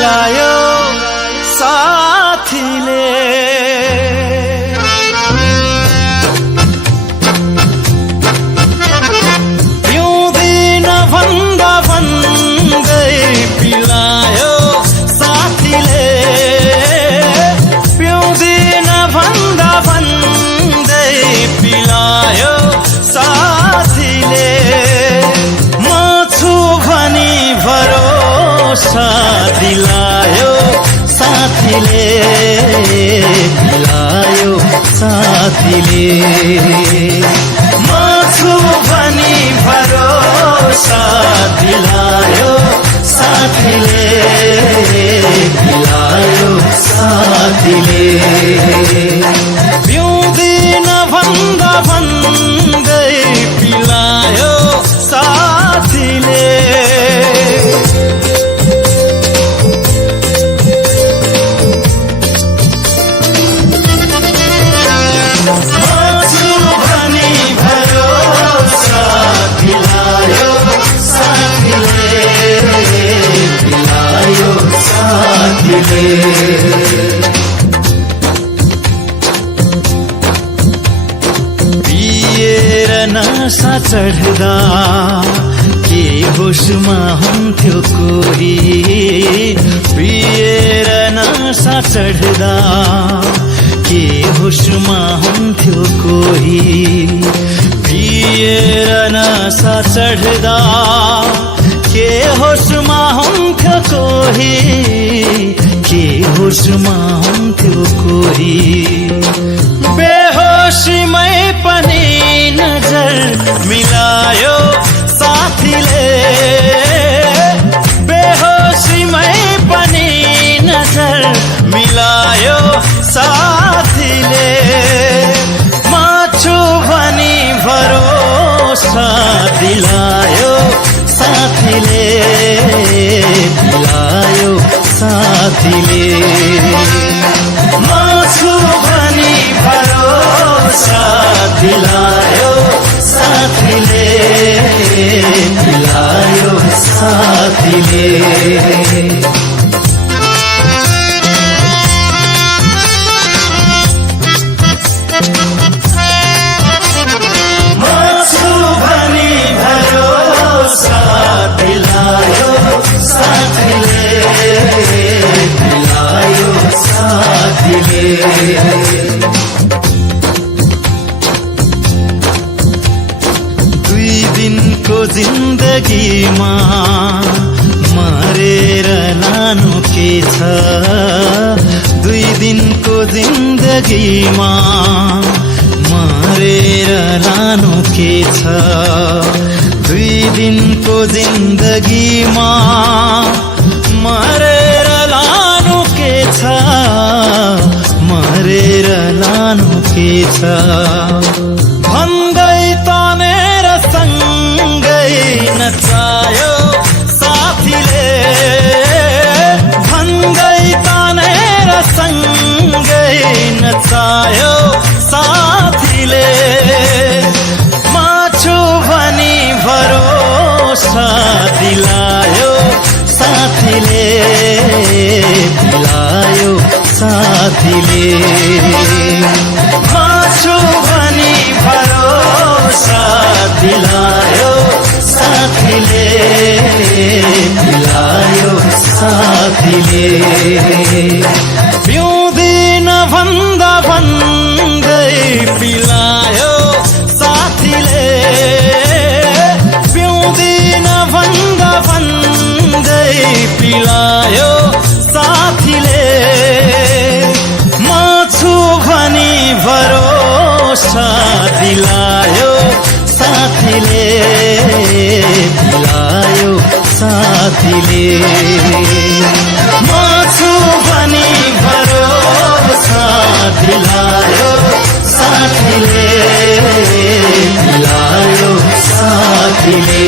पिलायो साथीले पिउँदिन भन्दा भन्दै पिलायो साथीले पिउँदिन भन्दा भन्दै पिलायो साथीले म छु भनी भरोसा दिलायो साथीले पिलायो साथीले म छु भनी भरोसा दिलायो साथीले पिलायो साथीले पिउँदिन भन्दा भन्दै पिलायो साथीले पिएर नशा चढ्दा के होसमा हुन्थ्यो कोही पिएर नशा चढ्दा के होसमा हुन्थ्यो कोही पिएर नशा चढ्दा के होसमा हुन्थ्यो कोही के होसमा हुन्थ्यो कोही बेहोसीमै पनि नजर मिलायो साथीले बेहोसीमै पनि नजर मिलायो साथीले म छु भनी भरोसा दिलायो साथीले पिलायो साथीले म छु भनी भरोसा दिलायो साथीले पिलायो साथीले दुई दिनको जिन्दगीमा मरेर लानु के छ दुई दिनको जिन्दगीमा मरेर लानु के छ दुई दिनको जिन्दगीमा मरेर लानु के छ मरेर लानु के छ भन्दै तनेर सँगै नचायो साथीले भन्दै तनेर सँगै नचायो साथीले म छु भनी भरोसा दिलायो साथीले पिलायो साथीले म छु भनी भरोसा दिलायो साथीले पिलायो साथीले पिउँदिन भन्दा भन्दै पिलायो साथीले पिउँदिन भन्दा भन्दै पिलायो साथीले म छु भनी भरोसा दिलायो साथीले पिलायो साथीले म छु भनी भरोसा दिलायो साथीले पिलायो साथीले